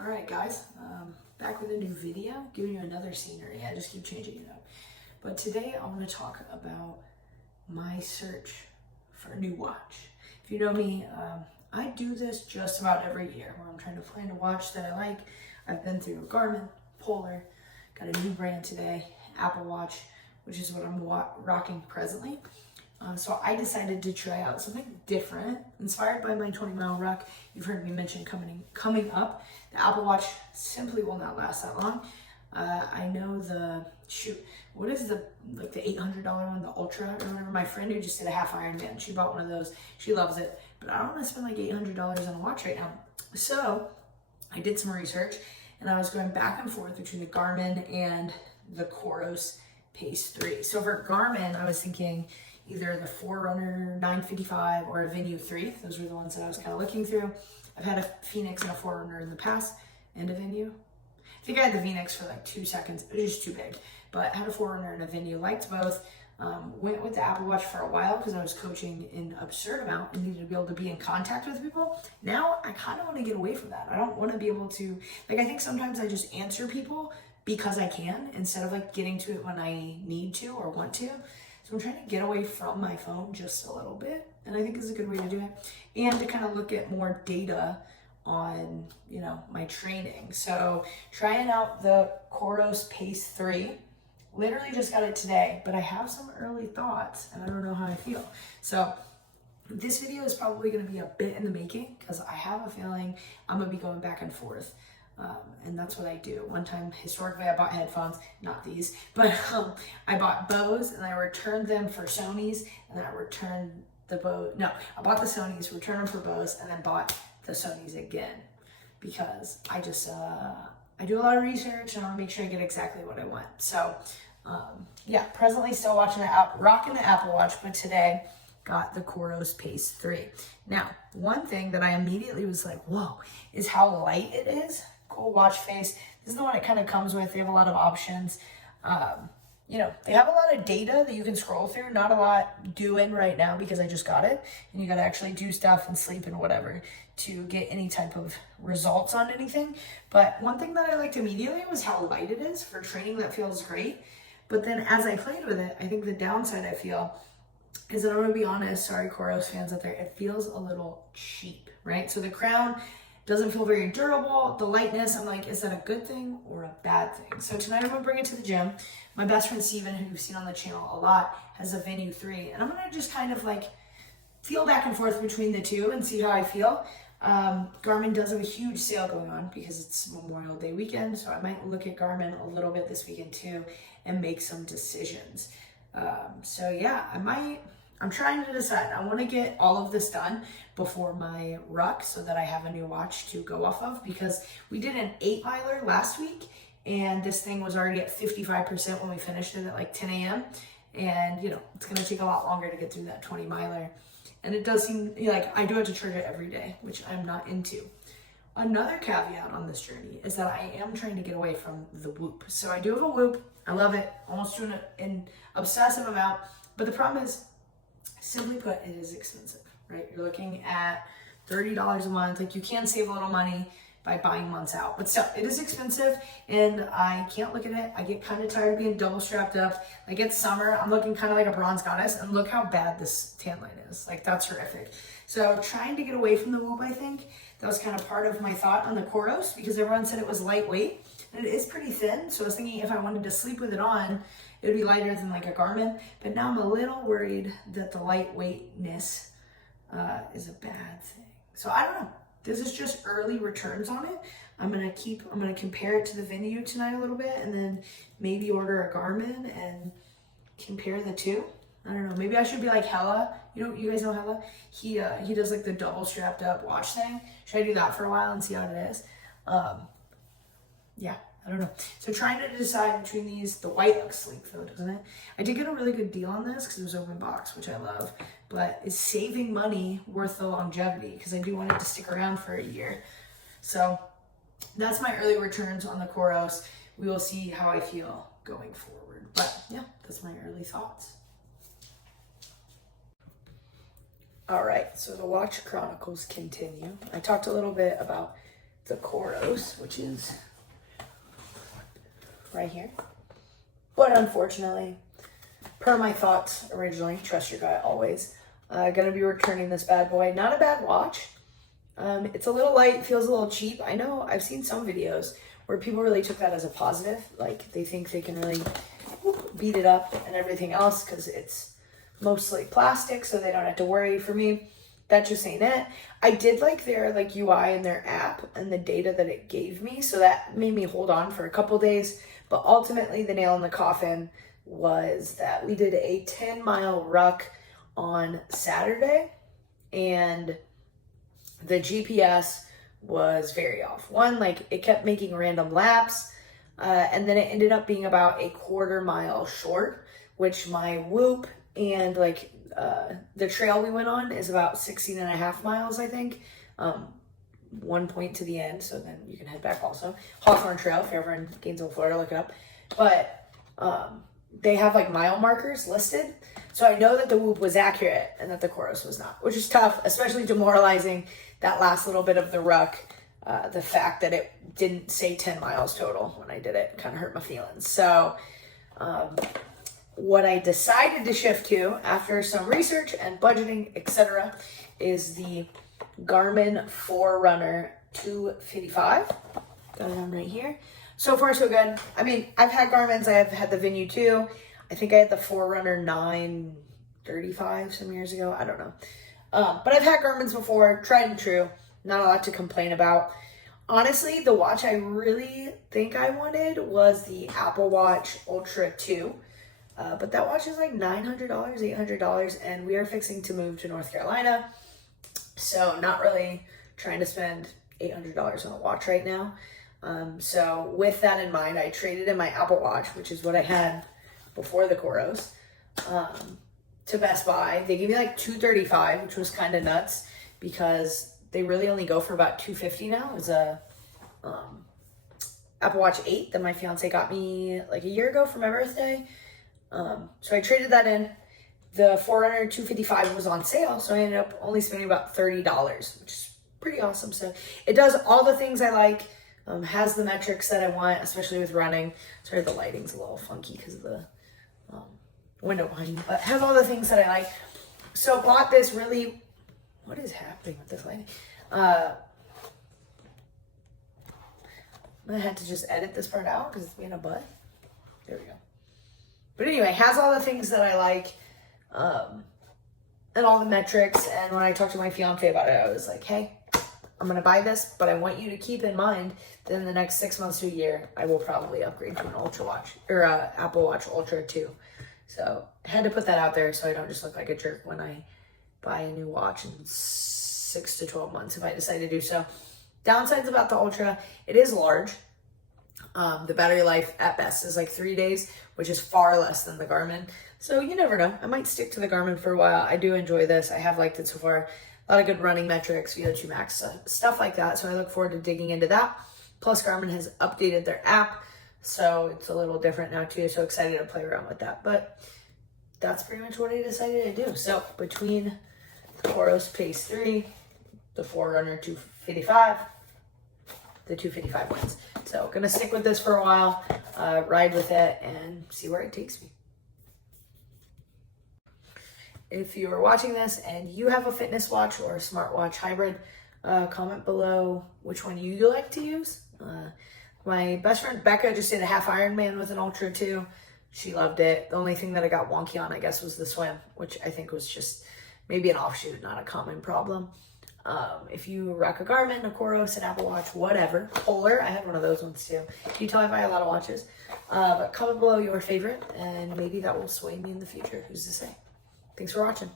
All right, guys, back with a new video, giving you another scenery. I just keep changing it up. But today I want to talk about my search for a new watch. If you know me, I do this just about every year where I'm trying to find a watch that I like. I've been through Garmin, Polar, got a new brand today, Apple Watch, which is what I'm rocking presently. So I decided to try out something different, inspired by my 20-mile ruck. You've heard me mention coming up. The Apple Watch simply will not last that long. I know what is the $800 one, the Ultra or whatever? My friend who just did a half Ironman, she bought one of those. She loves it, but I don't want to spend like $800 on a watch right now. So I did some research, and I was going back and forth between the Garmin and the Coros Pace 3. So for Garmin, I was thinking either the Forerunner 955 or a Venue 3. Those were the ones that I was kind of looking through. I've had a Phoenix and a Forerunner in the past, and a Venue. I think I had the Phoenix for like 2 seconds. It was just too big. But I had a Forerunner and a Venue. Liked both. Went with the Apple Watch for a while because I was coaching an absurd amount and needed to be able to be in contact with people. Now I kind of want to get away from that. I don't want to be able to, I think sometimes I just answer people because I can instead of like getting to it when I need to or want to. So I'm trying to get away from my phone just a little bit, and I think is a good way to do it, and to kind of look at more data on, my training. So trying out the Coros Pace 3, literally just got it today, but I have some early thoughts, and I don't know how I feel. So this video is probably going to be a bit in the making because I have a feeling I'm going to be going back and forth. And that's what I do. One time, historically, I bought headphones, not these, but I bought Bose and I returned them for Sony's, and I returned the Bose. No, I bought the Sony's, returned them for Bose, and then bought the Sony's again because I just, I do a lot of research and I want to make sure I get exactly what I want. So, yeah, presently still rocking the Apple Watch, but today got the Coros Pace 3. Now, one thing that I immediately was like, whoa, is how light it is. Cool watch face. This is the one it kind of comes with. They have a lot of options. They have a lot of data that you can scroll through. Not a lot doing right now because I just got it. And you got to actually do stuff and sleep and whatever to get any type of results on anything. But one thing that I liked immediately was how light it is for training. That feels great. But then as I played with it, I think the downside I feel is that I'm going to be honest, sorry Coros fans out there, it feels a little cheap, right? So the crown doesn't feel very durable. The lightness, I'm like, is that a good thing or a bad thing? So tonight I'm going to bring it to the gym. My best friend Steven, who you've seen on the channel a lot, has a Venue 3. And I'm going to just kind of like feel back and forth between the two and see how I feel. Garmin does have a huge sale going on because it's Memorial Day weekend. So I might look at Garmin a little bit this weekend too and make some decisions. So yeah, I'm trying to decide. I want to get all of this done before my ruck so that I have a new watch to go off of, because we did an 8-miler last week and this thing was already at 55% when we finished it at like 10 a.m. And it's going to take a lot longer to get through that 20-miler. And it does seem like I do have to charge it every day, which I'm not into. Another caveat on this journey is that I am trying to get away from the Whoop. So I do have a Whoop. I love it, almost to an obsessive amount. But the problem is, simply put, it is expensive, right? You're looking at $30 a month. Like, you can save a little money by buying months out, but still, it is expensive, and I can't look at it. I get kind of tired of being double strapped up. Like, it's summer, I'm looking kind of like a bronze goddess, and look how bad this tan line is. Like, that's horrific. So trying to get away from the Whoop, I think that was kind of part of my thought on the Coros, because everyone said it was lightweight, and it is pretty thin. So I was thinking if I wanted to sleep with it on, it would be lighter than like a Garmin. But now I'm a little worried that the lightweightness is a bad thing. So I don't know. This is just early returns on it. I'm gonna compare it to the Venue tonight a little bit, and then maybe order a Garmin and compare the two. I don't know. Maybe I should be like Hella. You guys know Hella? He does like the double strapped up watch thing. Should I do that for a while and see how it is? Yeah, I don't know. So trying to decide between these. The white looks sleek though, doesn't it? I did get a really good deal on this because it was open box, which I love. But is saving money worth the longevity? Because I do want it to stick around for a year. So that's my early returns on the Coros. We will see how I feel going forward. But yeah, that's my early thoughts. All right, so the Watch Chronicles continue. I talked a little bit about the Coros, which is right here. But unfortunately, per my thoughts originally, trust your gut always, gonna be returning this bad boy. Not a bad watch. It's a little light, feels a little cheap. I know I've seen some videos where people really took that as a positive. Like they think they can really beat it up and everything else because it's mostly plastic, so they don't have to worry. For me, that just ain't it. I did like their UI and their app and the data that it gave me, so that made me hold on for a couple days. But ultimately, the nail in the coffin was that we did a 10-mile ruck on Saturday, and the GPS was very off. One, like it kept making random laps, and then it ended up being about a quarter mile short, which my Whoop and the trail we went on is about 16 and a half miles, I think. One point to the end, so then you can head back also. Hawthorne Trail, if you're ever in Gainesville, Florida, look it up. But they have like mile markers listed. So I know that the Whoop was accurate and that the Coros was not, which is tough, especially demoralizing that last little bit of the ruck. The fact that it didn't say 10 miles total when I did it kind of hurt my feelings. So what I decided to shift to after some research and budgeting, etc., is the Garmin Forerunner 255. Got it on right here. So far, so good. I mean, I've had Garmin's. I have had the Venue 2. I think I had the Forerunner 935 some years ago. I don't know. But I've had Garmin's before. Tried and true. Not a lot to complain about. Honestly, the watch I really think I wanted was the Apple Watch Ultra 2. But that watch is like $900, $800, and we are fixing to move to North Carolina. So not really trying to spend $800 on a watch right now. So with that in mind, I traded in my Apple Watch, which is what I had before the Coros, to Best Buy. They gave me like $235, which was kind of nuts because they really only go for about $250 now. It was a Apple Watch 8 that my fiance got me like a year ago for my birthday. So I traded that in. The Forerunner 255 was on sale, so I ended up only spending about $30, which is pretty awesome. So it does all the things I like, has the metrics that I want, especially with running. Sorry, the lighting's a little funky because of the window behind me, but has all the things that I like. So bought this really, what is happening with this lighting? I'm gonna have to just edit this part out because it's being a butt. There we go. But anyway, has all the things that I like, and all the metrics. And when I talked to my fiance about it, I was like, hey, I'm going to buy this, but I want you to keep in mind that in the next 6 months to a year, I will probably upgrade to an Ultra Watch or Apple Watch Ultra 2. So I had to put that out there so I don't just look like a jerk when I buy a new watch in 6 to 12 months if I decide to do so. Downsides about the Ultra, it is large. The battery life at best is like 3 days, which is far less than the Garmin. So you never know. I might stick to the Garmin for a while. I do enjoy this. I have liked it so far. A lot of good running metrics, VO2 max, stuff like that. So I look forward to digging into that. Plus Garmin has updated their app, so it's a little different now too. So excited to play around with that. But that's pretty much what I decided to do. So between the Coros Pace 3, the Forerunner 255, the 255 wins. So gonna stick with this for a while, ride with it, and see where it takes me. If you are watching this and you have a fitness watch or a smartwatch hybrid, comment below which one you like to use. My best friend Becca just did a half Ironman with an Ultra 2. She loved it. The only thing that I got wonky on, I guess, was the swim, which I think was just maybe an offshoot, not a common problem. If you rock a Garmin, a Coros, an Apple Watch, whatever, Polar, I had one of those ones too. You tell I buy a lot of watches. But comment below your favorite, and maybe that will sway me in the future. Who's to say? Thanks for watching.